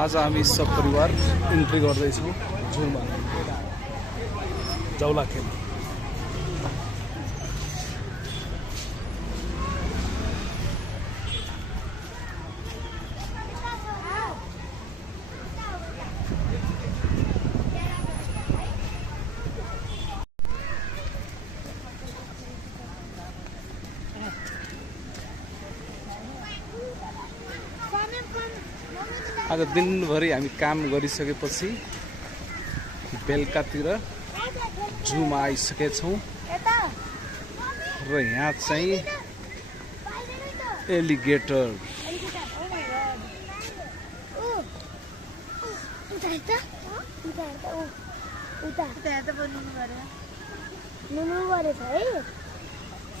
आज हामी सब परिवार इन्ट्री गर्दैछौँ जूमा जाउलाखेल। आज दिनभरि हामी काम गरिसकेपछि बेलुकातिर जूमा आइसकेछौँ र यहाँ चाहिँ एलिगेटर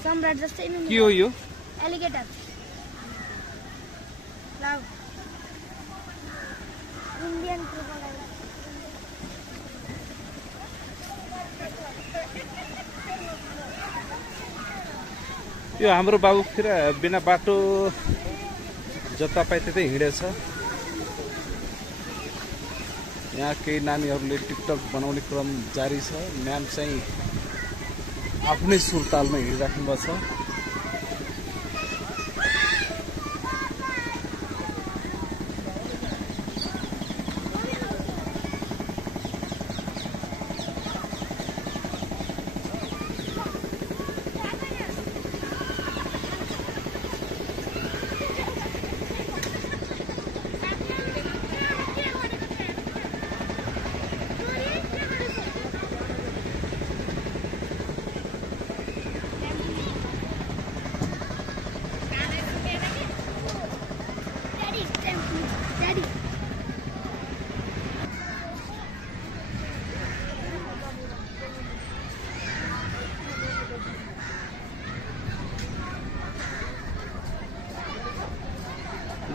सम्राट जस्तै के हो यो? एलिगेटर इंडियन यो हाम्रो बाबु फिर बिना बाटो जता पाए त्यतै हिँडेछ। यहाँ केही नानीहरूले टिकटक बनाउने क्रम जारी छ। म्याम चाहिँ आफ्नै सुरतालमा हिँडिराख्नु भएको छ।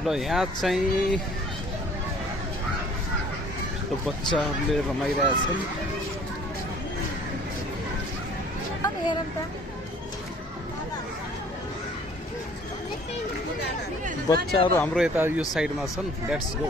ल यहाँ चाहिँ बच्चाहरूले रमाइरहेछन्। बच्चाहरू हाम्रो यता यो साइडमा छन्। Let's go.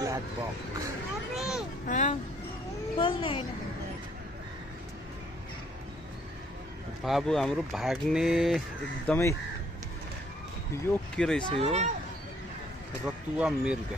ब्ल्याक बक बाबु हाम्रो भाग्ने एकदमै यो के रहेछ यो रतुवा मृग।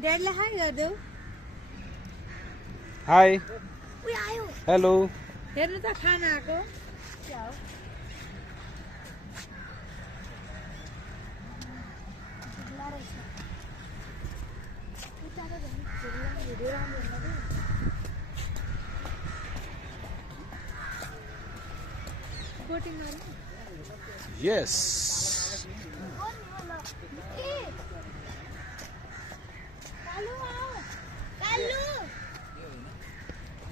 ड्याडीलाई हाई गरिदेऊ। Hi hello. हेर्नु त खाना आएको। यस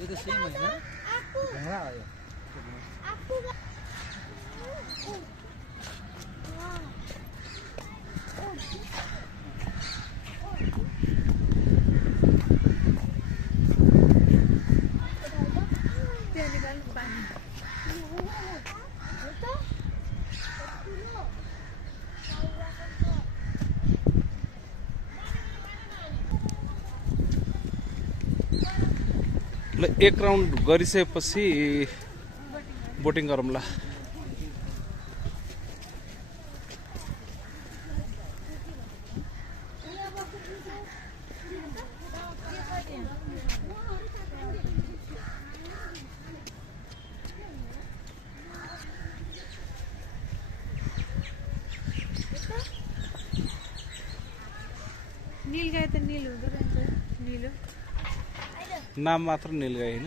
ये तो सेम है ना? गहरा है। एक राउन्ड गरिसकेपछि बोटिङ गरौँला। नील गाई त नील हुँदो रहेछ नीलो नाम मात्र नीलगाई होइन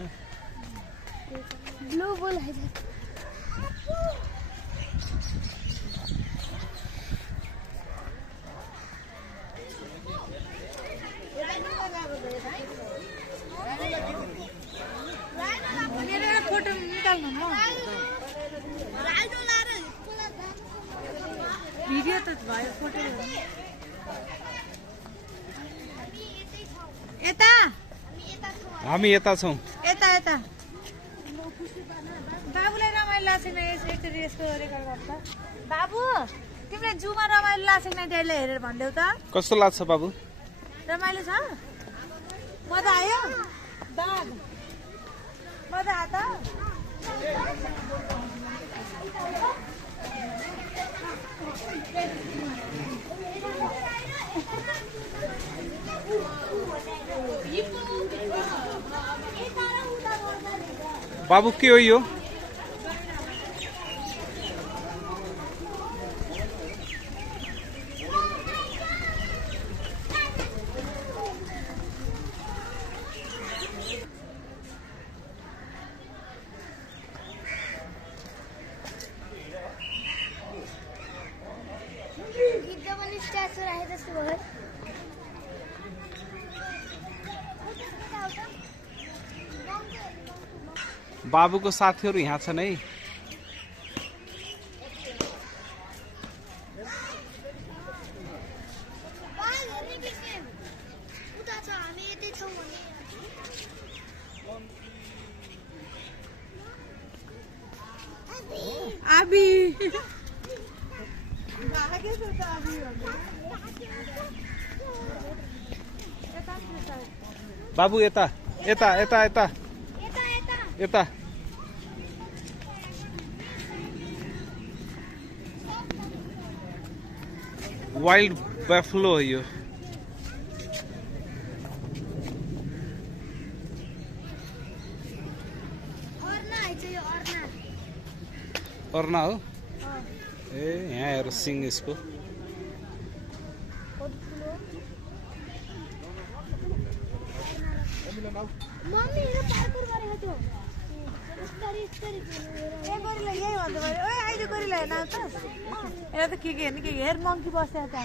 ब्लू बुल है फोटो निकाल्नु न भिडियो त भयो फोटो यता हामी यता छौँ यता यता बाबुलाई रमाइलो लाग्छ नि यसरी यसको रेकर्ड गर्छ बाबु तिमीले जूमा रमाइलो लाग्छ नि त्यसलाई हेरेर भनिदेऊ त कस्तो लाग्छ बाबु रमाइलो छ मजा आयो बाघ मजा आयो त बाबु के हो यो बाबुको साथीहरू यहाँ छन् है अभी बाबु यता यता यता यता यता वाइल्ड बफलो हो यो अर्ना हो ए यहाँ हेर सिंह यसको मम्मी यो पार्कुर गरेको थियो यस्तरी यस्तरी ए गरिला यही भन्दै भयो ओए आइज गरिला हेर्न त हेर त के हेर्ने के हेर मंकी बसेको त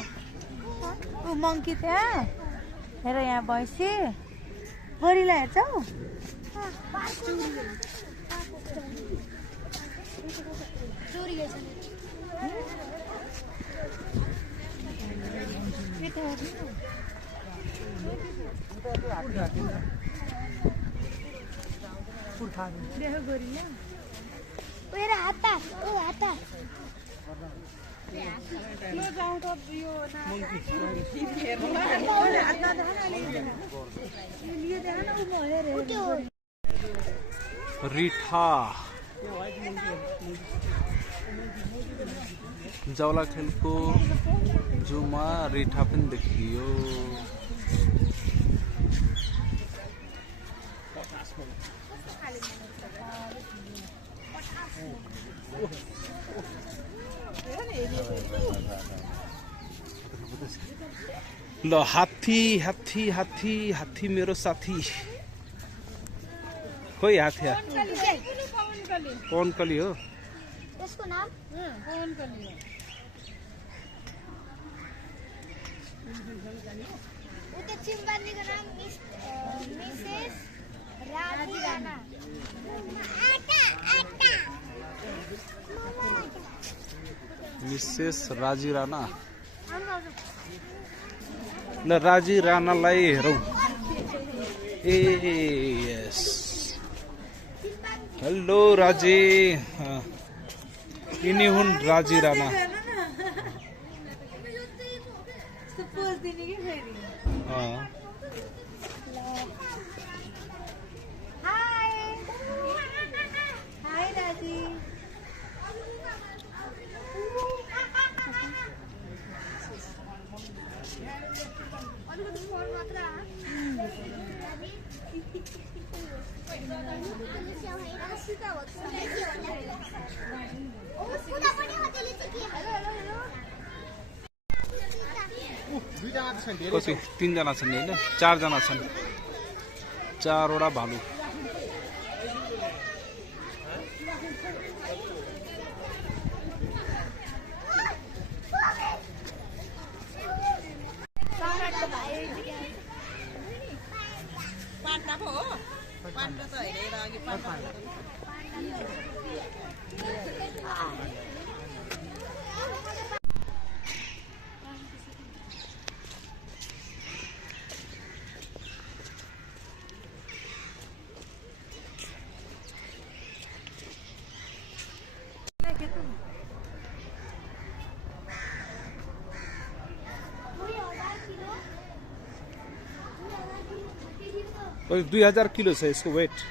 ऊ मंकी त्यहाँ हेर यहाँ भैँसी गरिला हेर्छौ चोरी गएछ देखो गोरिल्ला मेरा हाता ओ हाता लो जाऊं तो यो ना हाता देखना लिए देखना वो मोहे रे रिठा जावलाखेलको जूमा रिठा पनि देखियो ल हात्ती हात्ती हात्ती हात्ती मेरो साथी खोइ हात्ती पवनकली हो यसको नाम पवनकली हो उता चिम्पान्जीको नाम मिसेस राजी राणा मिसेस राजी राणा ल राजी राणालाई हेरौँ ए यस हेलो राजी यिनी हुन् राजी राणा कति 3 जना छन् हैन 4 जना छन् 4 वटा भालु करीब 2000 किलो छ यसको वेट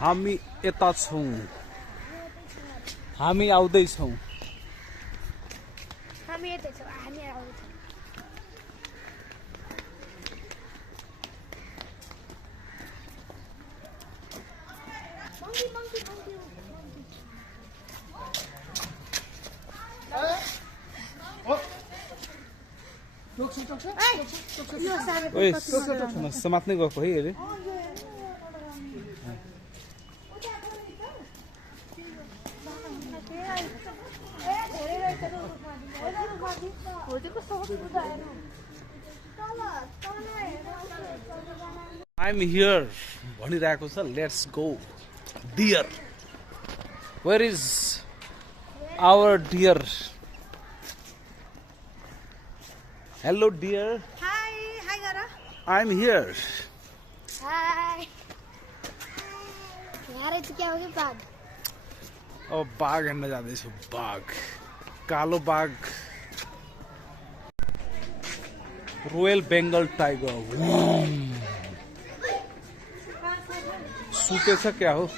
हामी यता छौं हामी आउँदै छौं हामी यतै छौं हामी आउँदै ओए समात्नै गएको है अहिले I'm here भनिरहेको छ let's go dear where is our dear hello dear hi hi गर I'm here हाय यार चाहिँ क्या हो कि बाघ अब बाघ हेर्न जाँदैछु बाघ कालो बाघ रोयल बेंगल टाइगर सुतेछ क्या हो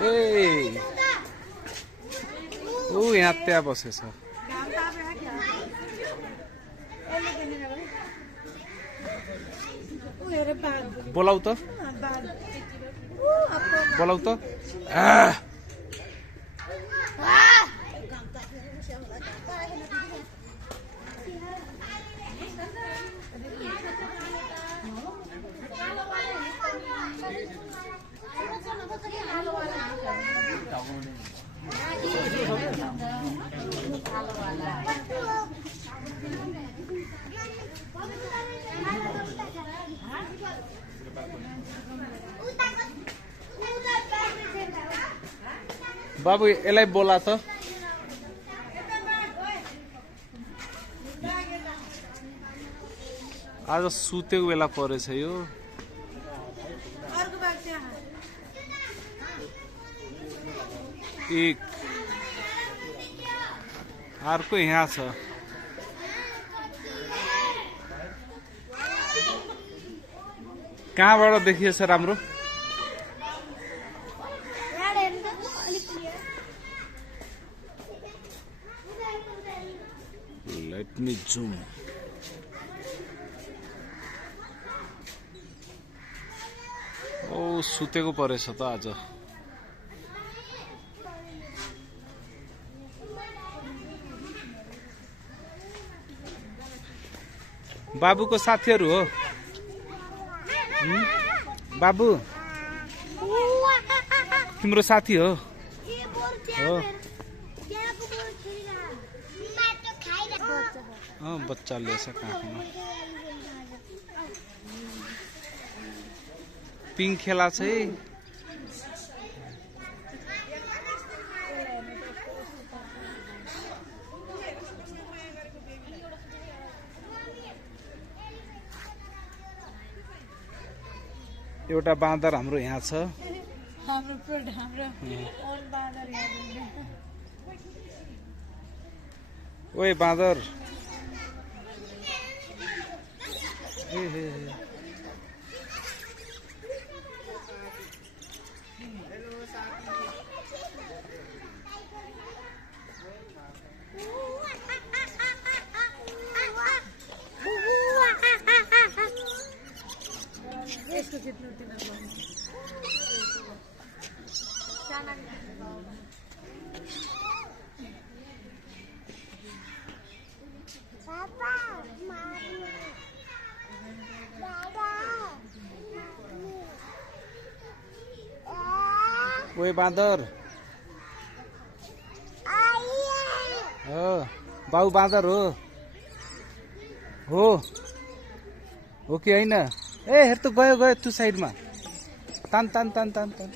ए ऊ यहाँ त्यहाँ बसेछ बोलाउ त बोलाउ त बाबु यसलाई बोला त आज सुतेको बेला परेछ यो एक अर्को यहाँ छ कहाँबाट देखिएछ राम्रो Let me zoom. ओ सुतेको परेछ त आज बाबुको साथीहरु हो बाबु तिम्रो साथी हो बच्चा लेछ काखमा पिङ खेला छ है एउटा बाँदर हाम्रो यहाँ छ ओए बाँदर ओए बाँदर हो बाउ बाँदर हो कि होइन ए हेर त गयो गयो त्यो साइडमा तान तान तान तान तान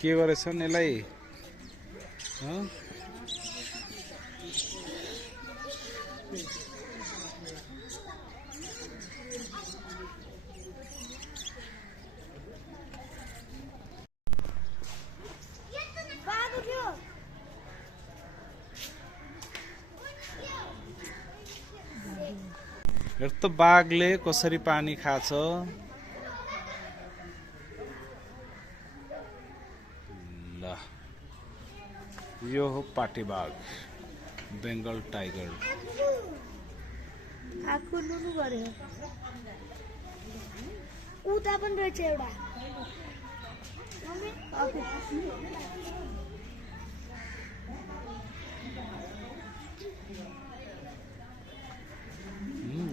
के गरेछन् यसलाई हेर त बाघले कसरी पानी खाछ ल यो हो पाटे बाघ बेंगल टाइगर आँखु नुनु गर्यो उता पनि रहेछ एउटा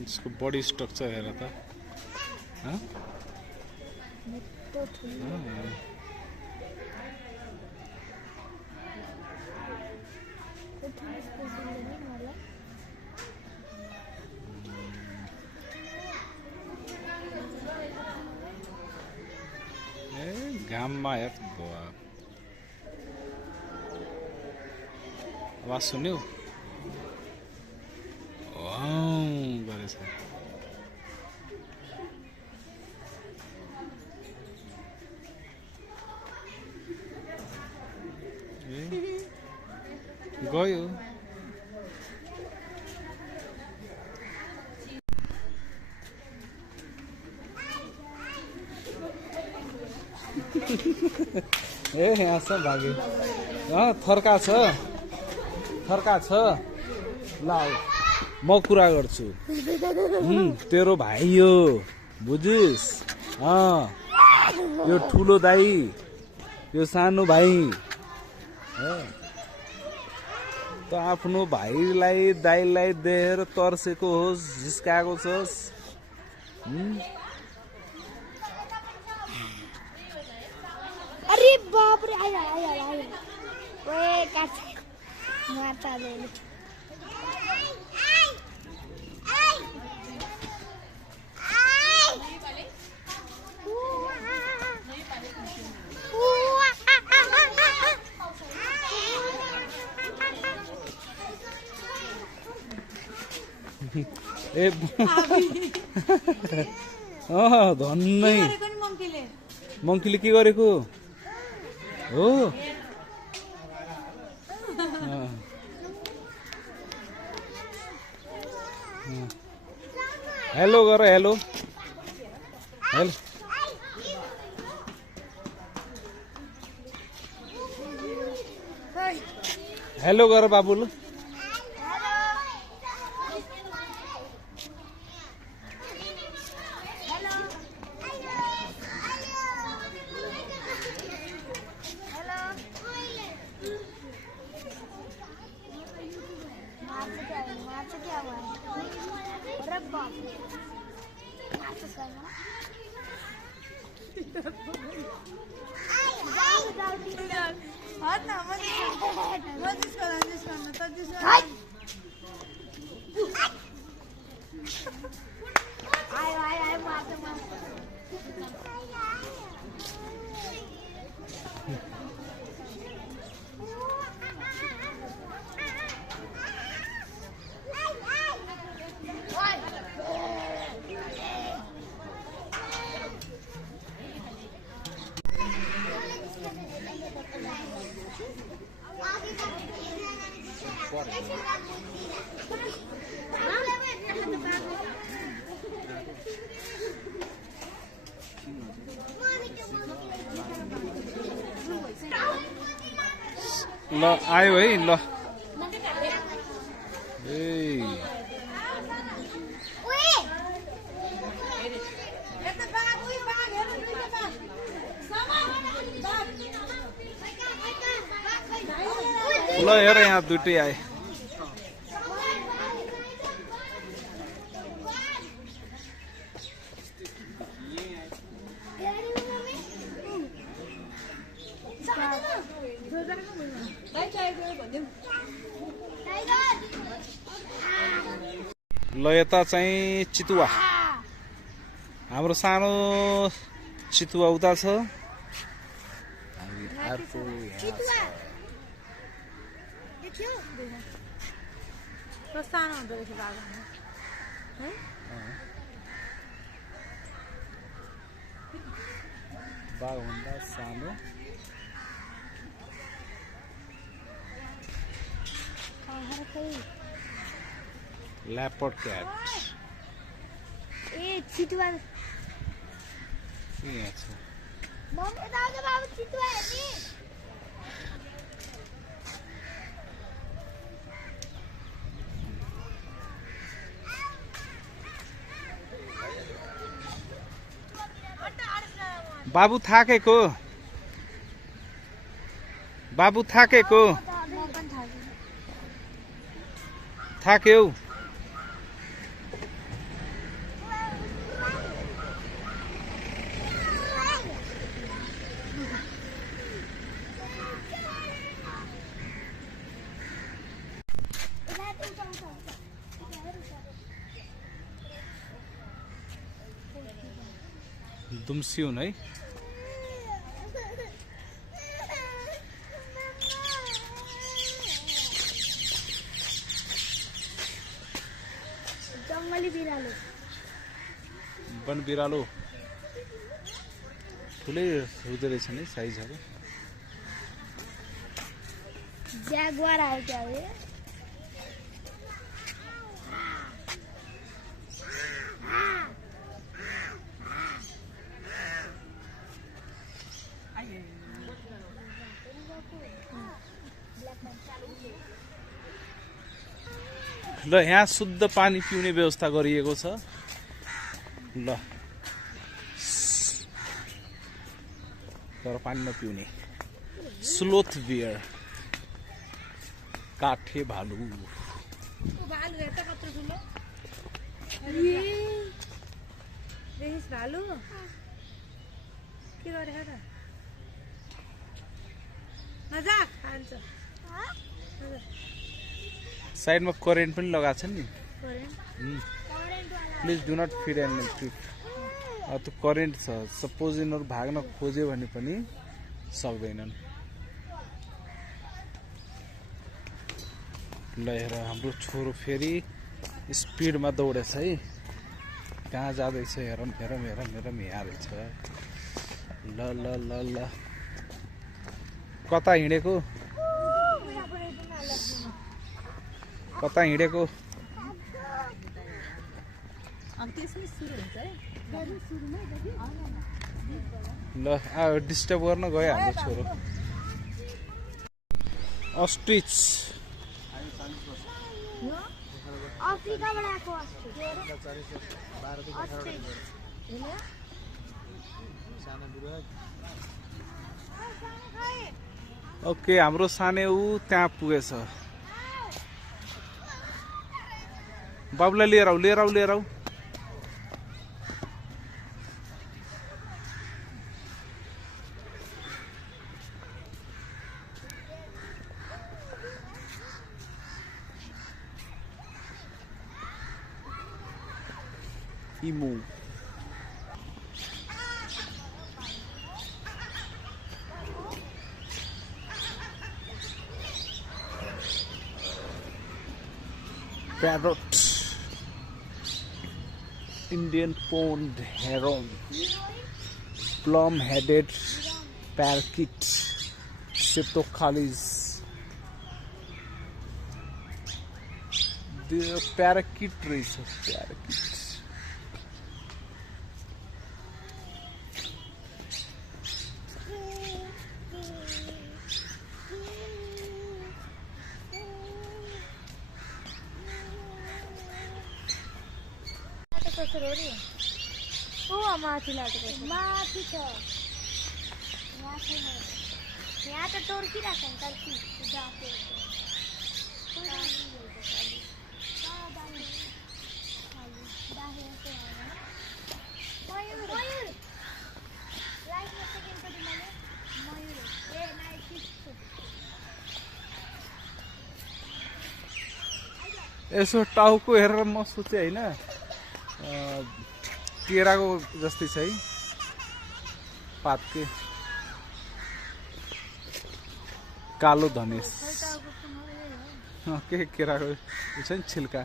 इसको बॉडी स्ट्रक्चर हेर त घाममा हेर आवाज सुन्यौ गरेछ गयो ए यहाँ छ भाग्यो थर्का छ ल म कुरा गर्छु तेरो भाइ यो बुझिस् यो ठुलो दाई यो सानो भाइ त आफ्नो भाइलाई दाइलाई देखेर तर्सेको होस् जिस्काएको छस् अरे बाप रे आयो आयो आयो ओए काट माता ले ए धन्नै मङ्कीले के गरेको हो हेलो गर हेलो हेलो हेलो गर बाबु ल ल आयो है ल ए ल हेर यहाँ दुइटै आए ल यता चाहिँ चितुवा हाम्रो सानो चितुवा उता छ अर्को यहाँ छ। सानो हुँदो रहेछ बाघभन्दा सानो लेपर्ड क्याट ए चितुवा यहाँ छ। मम यता आउँछ बाबु चितुवा हेर्ने बाबु थाकेको थाक्यौ दुम्सिउन है जंगली बिरालो वन बिरालो ठुलै हुँदो रहेछ नि साइजहरू जगुआर आयो क्या हो ल यहाँ शुद्ध पानी पिउने व्यवस्था गरिएको छ ल तर पानी नपिउने स्लोथ बियर काठे भालु भालु हेर्छ कत्रो ठुलो देखिस् भालु के गरेको त मजाक खान्छ साइडमा करेन्ट पनि लगाएको छ नि current please do not feed animal trip त्यो करेन्ट छ सपोज यिनीहरू भाग्न खोज्यो भने पनि सक्दैनन् ल हेर हाम्रो छोरो फेरि स्पिडमा दौडेछ है कहाँ जाँदैछ हेरौँ हेरौँ हेरौँ हेरौँ यहाँ रहेछ ल ल ल ल कता हिँडेको कता हिँडेको ल डिस्टर्ब गर्न गयो हाम्रो छोरो अस्ट्रिच अफ्रिकाबाट आएको ओके हाम्रो साने ऊ त्यहाँ पुगेछ बाबुलाई लिएर आऊ लिएर आऊ लिएर आऊ इमु parrot Indian pond heron, plum-headed parakeet, Setocalis. The parakeet race of parakeets. माथि छ यहाँ त टोर्किरहेको छ यसो टाउको हेरेर म सोचेँ होइन केराको जस्तै छ है पातकै कालो धनेस के केराको छ नि छिल्का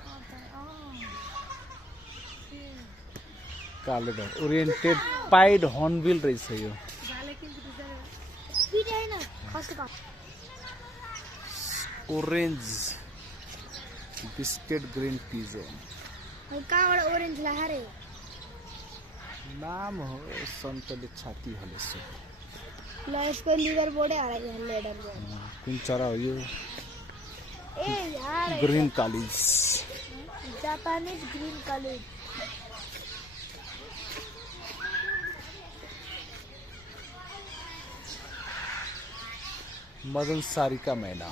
कालो धनेस ओरिएन्टेड पाइड हर्नबिल रहेछ यो ओरेन्ज बिस्केट ग्रीन पिजन कहाँबाट ओरेन्ज लाहारे नाम हो सन्तले छाती हलेसो ल यसको लिभर बोर्डै हरायो लेडर कुन चरा हो यो ए यार ग्रीन कालिज जापानीज ग्रीन कालिज मदन सारिका मैना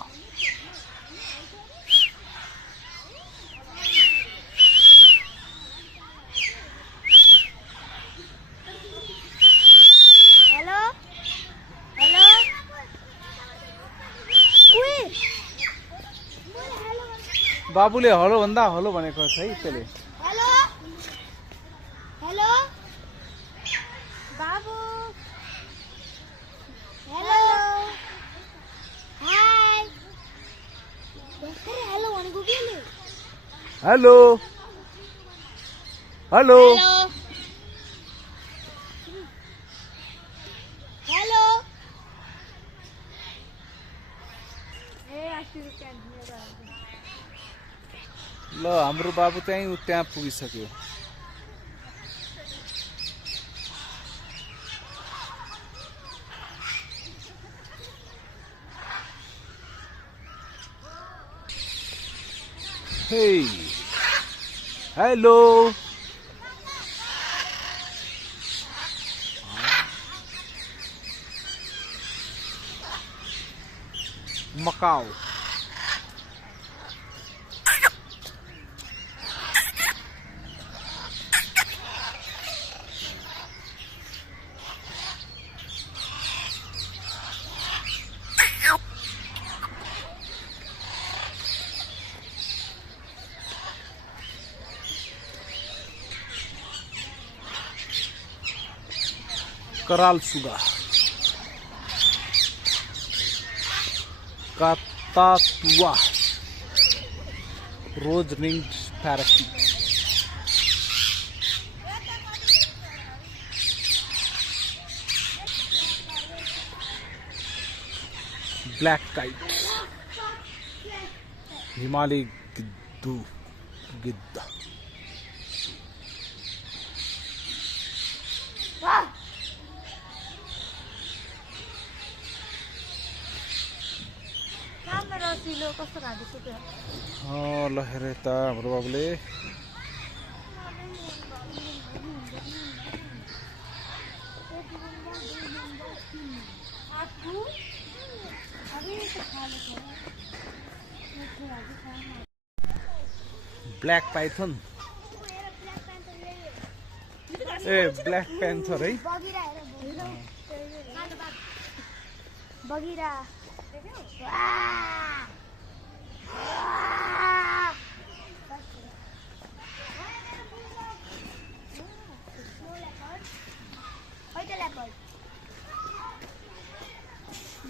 बाबुले हलो भन्दा हलो भनेको छ है त्यसले हेलो हेलो बाबु हेलो हाय भर्खरै हेलो भनेको के ले हेलो हेलो हेलो ए 80 रुपैयाँ दिएर ल हाम्रो बाबु त्यहाँ पुगिसक्यो हे हेलो मकाओ कराल सुगा cockatoo rose ringed parakeet black kite Himalaya गिद्ध कस्तो खाँदैछु त्यो ल हेरे त हाम्रो बाबुले ब्लैक पाइथन ए ब्लैक पैंथर है बगिरा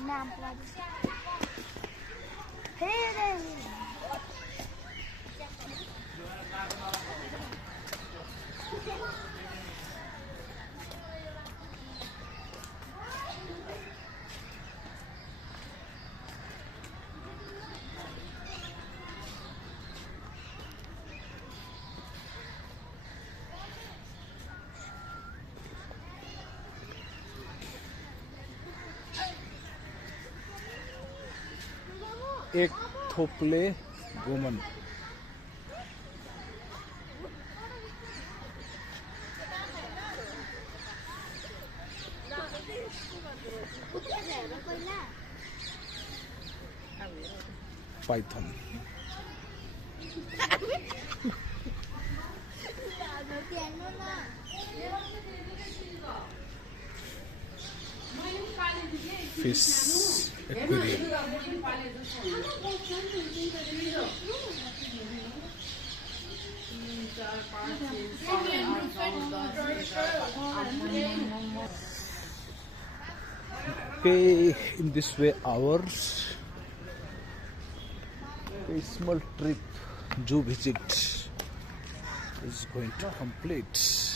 नाम एक थोपले गोमन python Fish aquarium. Okay, in this way our a small trip zoo visit is going to complete.